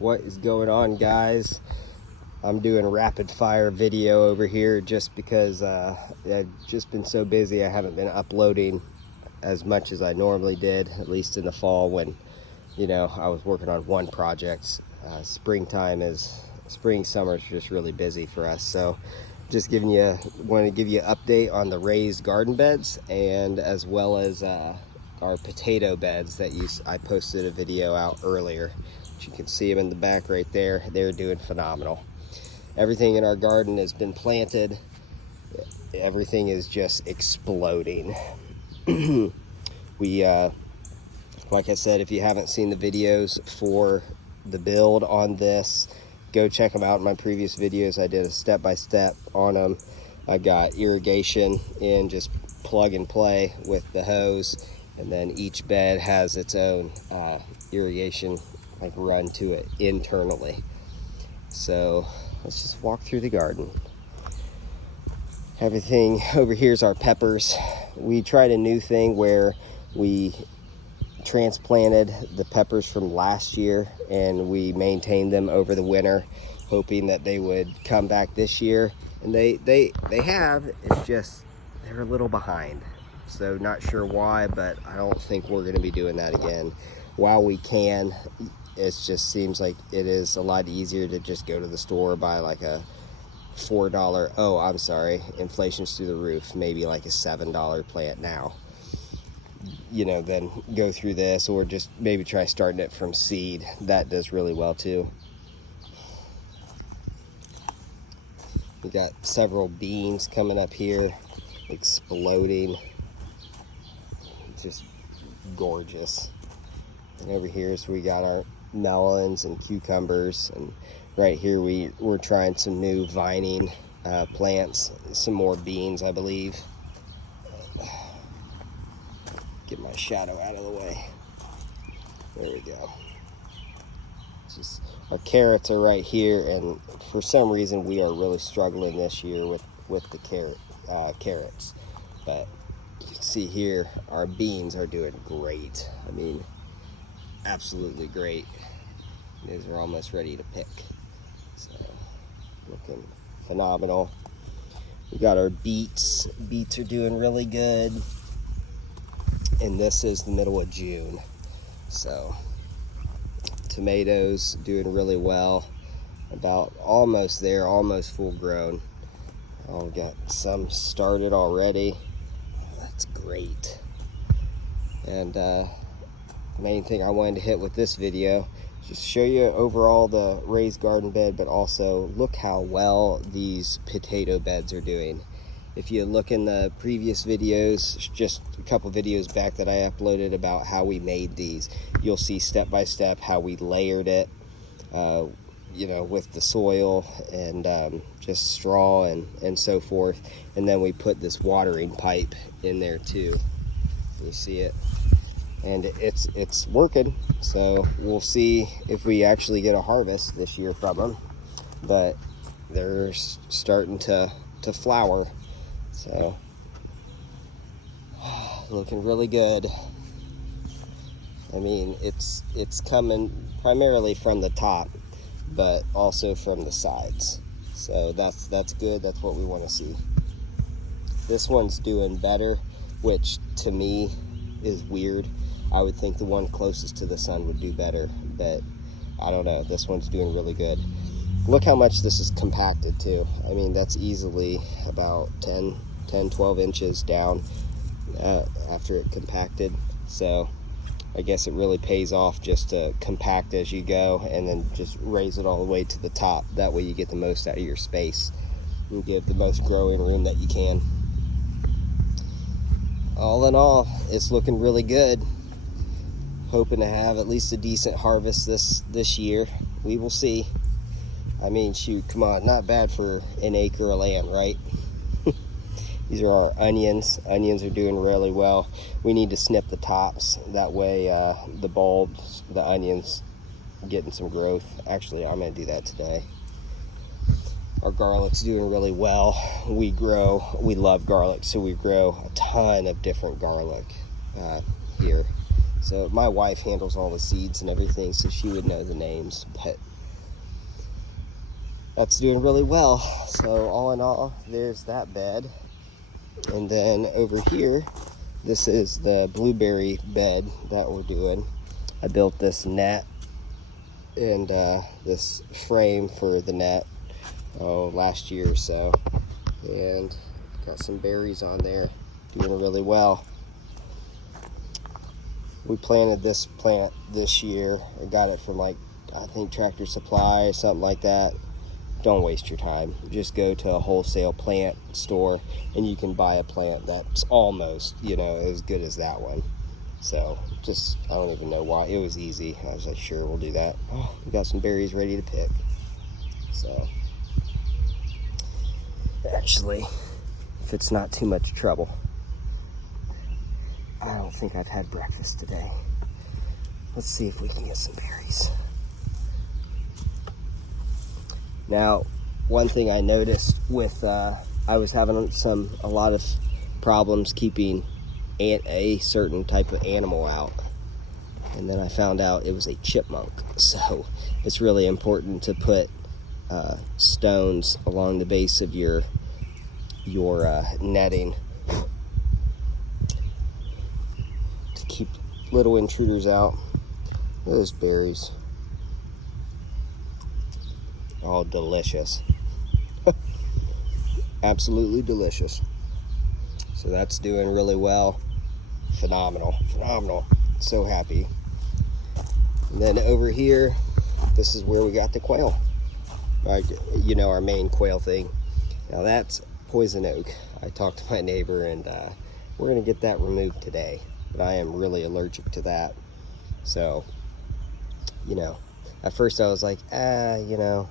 What is going on, guys? I'm doing rapid fire video over here just because I've just been so busy. I haven't been uploading as much as I normally did, at least in the fall when, you know, I was working on one project. Spring, summer is just really busy for us. So just want to give you an update on the raised garden beds, and as well as our potato beds that I posted a video out earlier. You can see them in the back right there. They're doing phenomenal. Everything in our garden has been planted. Everything is just exploding. Like I said, if you haven't seen the videos for the build on this, go check them out in my previous videos. I did a step-by-step on them. I got irrigation in, just plug and play with the hose, and then each bed has its own irrigation run to it internally. So let's just walk through the garden. Everything over here is our peppers. We tried a new thing where we transplanted the peppers from last year and we maintained them over the winter, hoping that they would come back this year, and they have. It's just they're a little behind, so not sure why, but I don't think we're going to be doing that again. While we can, it just seems like it is a lot easier to just go to the store, buy like a $4, oh I'm sorry, inflation's through the roof, maybe like a $7 plant now, you know, then go through this, or just maybe try starting it from seed. That does really well too. We got several beans coming up here, exploding, just gorgeous. And over here, so we got our melons and cucumbers, and right here we're trying some new vining plants, some more beans, I believe. Get my shadow out of the way. There we go. Just our carrots are right here, and for some reason we are really struggling this year with the carrots. But you can see here our beans are doing great. I mean, absolutely great. These are almost ready to pick. So looking phenomenal. We got our beets. Beets are doing really good. And this is the middle of June. So tomatoes doing really well. About almost there, almost full grown. I've got some started already. That's great. And main thing I wanted to hit with this video, just show you overall the raised garden bed, but also look how well these potato beds are doing. If you look in the previous videos, just a couple videos back that I uploaded about how we made these, you'll see step by step how we layered it, you know, with the soil and just straw and so forth. And then we put this watering pipe in there too. You see it? And it's working. So we'll see if we actually get a harvest this year from them, but they're starting to flower. So looking really good. I mean, it's coming primarily from the top, but also from the sides. So that's good. That's what we want to see. This one's doing better, which to me is weird. I would think the one closest to the sun would do better, but I don't know. This one's doing really good. Look how much this is compacted too. I mean, that's easily about 12 inches down after it compacted. So I guess it really pays off just to compact as you go and then just raise it all the way to the top. That way you get the most out of your space and give the most growing room that you can. All in all, it's looking really good. Hoping to have at least a decent harvest this year. We will see. I mean, shoot, come on, not bad for an acre of land, right? These are our onions. Onions are doing really well. We need to snip the tops. That way the bulbs, the onions, getting some growth. Actually, I'm gonna do that today. Our garlic's doing really well. We love garlic, so we grow a ton of different garlic here. So my wife handles all the seeds and everything, so she would know the names. But that's doing really well. So all in all, there's that bed. And then over here, this is the blueberry bed that we're doing. I built this net and this frame for the net last year or so, and got some berries on there, doing really well. We planted this plant this year. I got it from, like, I think Tractor Supply or something like that. Don't waste your time. Just go to a wholesale plant store and you can buy a plant that's almost, you know, as good as that one. So just, I don't even know why. It was easy. I was like, sure, we'll do that. Oh, we got some berries ready to pick. So actually, if it's not too much trouble, I don't think I've had breakfast today. Let's see if we can get some berries. Now, one thing I noticed with, I was having a lot of problems keeping a certain type of animal out. And then I found out it was a chipmunk. So it's really important to put stones along the base of your netting to keep little intruders out. Those berries. Oh, delicious. Absolutely delicious. So that's doing really well. Phenomenal. So happy. And then over here, this is where we got the quail. Like, you know, our main quail thing. Now that's poison oak. I talked to my neighbor, and we're gonna get that removed today. But I am really allergic to that. So, you know, at first I was like, you know,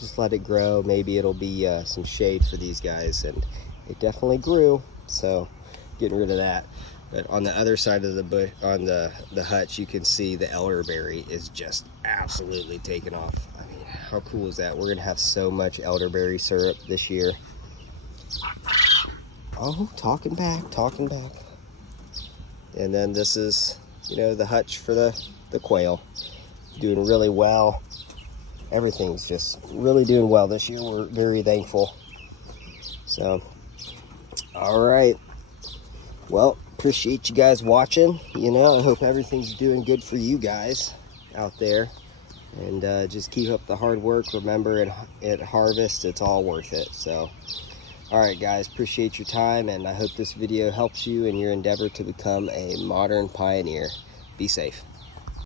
just let it grow. Maybe it'll be some shade for these guys, and it definitely grew. So getting rid of that. But on the other side of the bush, on the hutch, you can see the elderberry is just absolutely taking off. I mean, how cool is that? We're gonna have so much elderberry syrup this year. Oh, talking back. And then this is, you know, the hutch for the quail. Doing really well. Everything's just really doing well this year. We're very thankful. So, all right. Well, appreciate you guys watching. You know, I hope everything's doing good for you guys out there. And just keep up the hard work. Remember, at harvest, it's all worth it. So, all right, guys, appreciate your time. And I hope this video helps you in your endeavor to become a modern pioneer. Be safe.